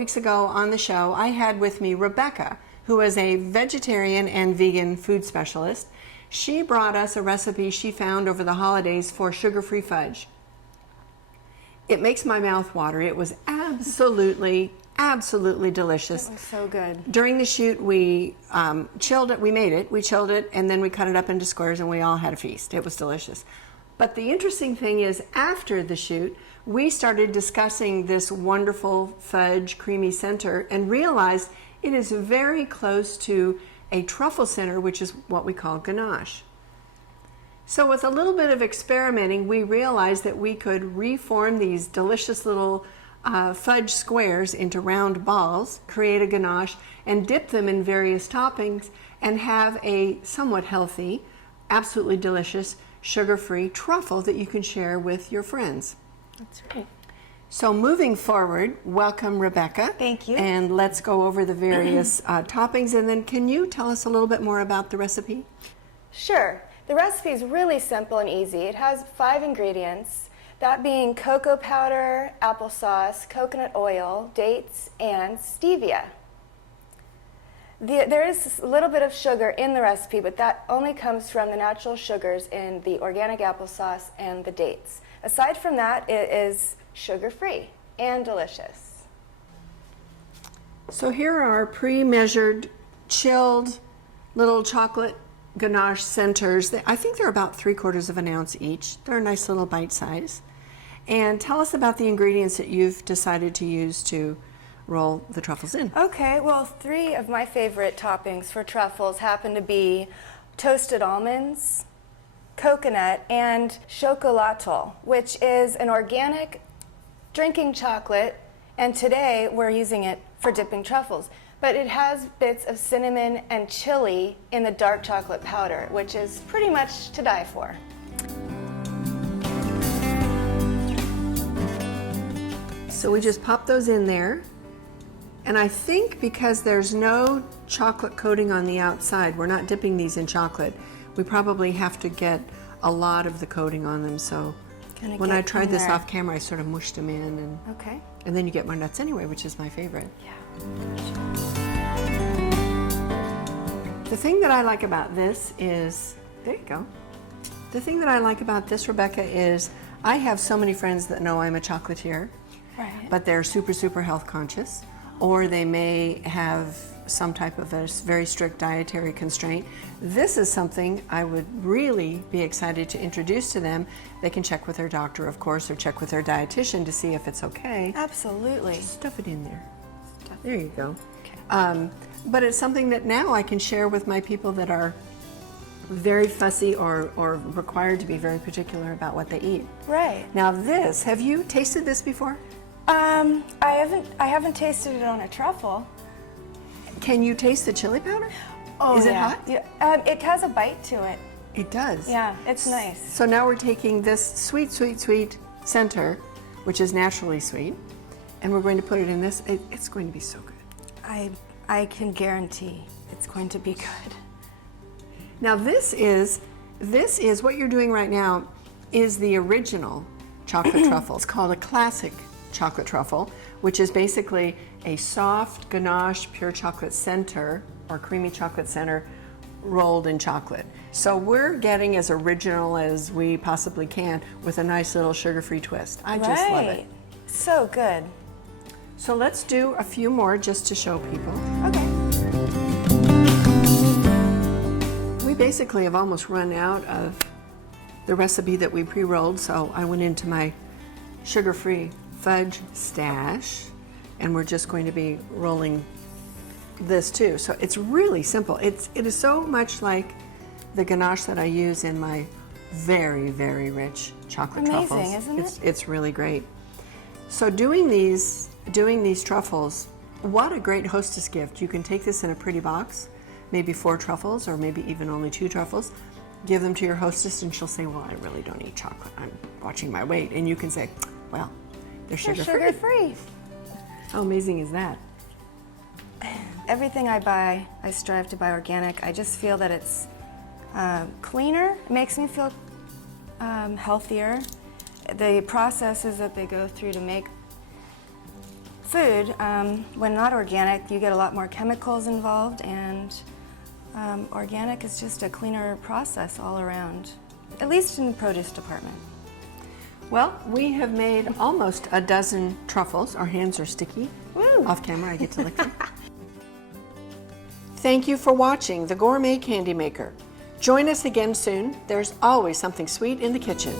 weeks ago on the show, I had with me Rebecca, who is a vegetarian and vegan food specialist. She brought us a recipe she found over the holidays for sugar-free fudge. It makes my mouth water. It was absolutely delicious. It was so good. During the shoot, we chilled it. We made it. We chilled it, and then we cut it up into squares, and we all had a feast. It was delicious. But the interesting thing is, after the shoot, we started discussing this wonderful fudge creamy center and realized it is very close to a truffle center, which is what we call ganache. So with a little bit of experimenting, we realized that we could reform these delicious little fudge squares into round balls, create a ganache, and dip them in various toppings and have a somewhat healthy, absolutely delicious, sugar-free truffle that you can share with your friends. That's right. So moving forward, welcome Rebecca. Thank you. And let's go over the various toppings, and then can you tell us a little bit more about the recipe? Sure. The recipe is really simple and easy. It has 5 ingredients, that being cocoa powder, applesauce, coconut oil, dates, and stevia. There is a little bit of sugar in the recipe, but that only comes from the natural sugars in the organic applesauce and the dates. Aside from that, it is sugar-free and delicious. So here are pre-measured, chilled little chocolate ganache centers. I think they're about 3/4 of an ounce each. They're a nice little bite size. And tell us about the ingredients that you've decided to use to roll the truffles in. Okay, well, 3 of my favorite toppings for truffles happen to be toasted almonds, coconut, and chocolatl, which is an organic drinking chocolate, and today we're using it for dipping truffles. But it has bits of cinnamon and chili in the dark chocolate powder, which is pretty much to die for. So we just pop those in there. And I think because there's no chocolate coating on the outside, we're not dipping these in chocolate, we probably have to get a lot of the coating on them. So when I tried this off camera, I sort of mushed them in. And, okay. And then you get more nuts anyway, which is my favorite. Yeah. The thing that I like about this is, there you go. The thing that I like about this, Rebecca, is I have so many friends that know I'm a chocolatier, Right. but they're super health conscious, or they may have some type of a very strict dietary constraint. This is something I would really be excited to introduce to them. They can check with their doctor, of course, or check with their dietitian to see if it's okay. Absolutely. Just stuff it in there. There you go. Okay. But it's something that now I can share with my people that are very fussy or required to be very particular about what they eat. Right. Now this, have you tasted this before? I haven't tasted it on a truffle. Can you taste the chili powder? Oh, Is it yeah. hot? Yeah. It has a bite to it. It does. Yeah, it's nice. So now we're taking this sweet center, which is naturally sweet, and we're going to put it in this. It's going to be so good. I can guarantee it's going to be good. Now this is what you're doing right now is the original chocolate truffle. It's called a classic chocolate truffle, which is basically a soft ganache pure chocolate center or creamy chocolate center rolled in chocolate. So we're getting as original as we possibly can with a nice little sugar-free twist. I just love it. So good. So let's do a few more just to show people. Okay. We basically have almost run out of the recipe that we pre-rolled, so I went into my sugar-free fudge stash, and we're just going to be rolling this too. So it's really simple. It is so much like the ganache that I use in my very rich chocolate truffles. Amazing, isn't it? It's really great. So doing these truffles, what a great hostess gift. You can take this in a pretty box, maybe 4 truffles or maybe even only 2 truffles, give them to your hostess and she'll say, well, I really don't eat chocolate. I'm watching my weight. And you can say, well, they're sugar-free. How amazing is that? Everything I buy, I strive to buy organic. I just feel that it's cleaner. It makes me feel healthier. The processes that they go through to make food. When not organic, you get a lot more chemicals involved, and organic is just a cleaner process all around, at least in the produce department. Well, we have made almost a dozen truffles. Our hands are sticky. Woo. Off camera, I get to lick them. Thank you for watching The Gourmet Candy Maker. Join us again soon. There's always something sweet in the kitchen.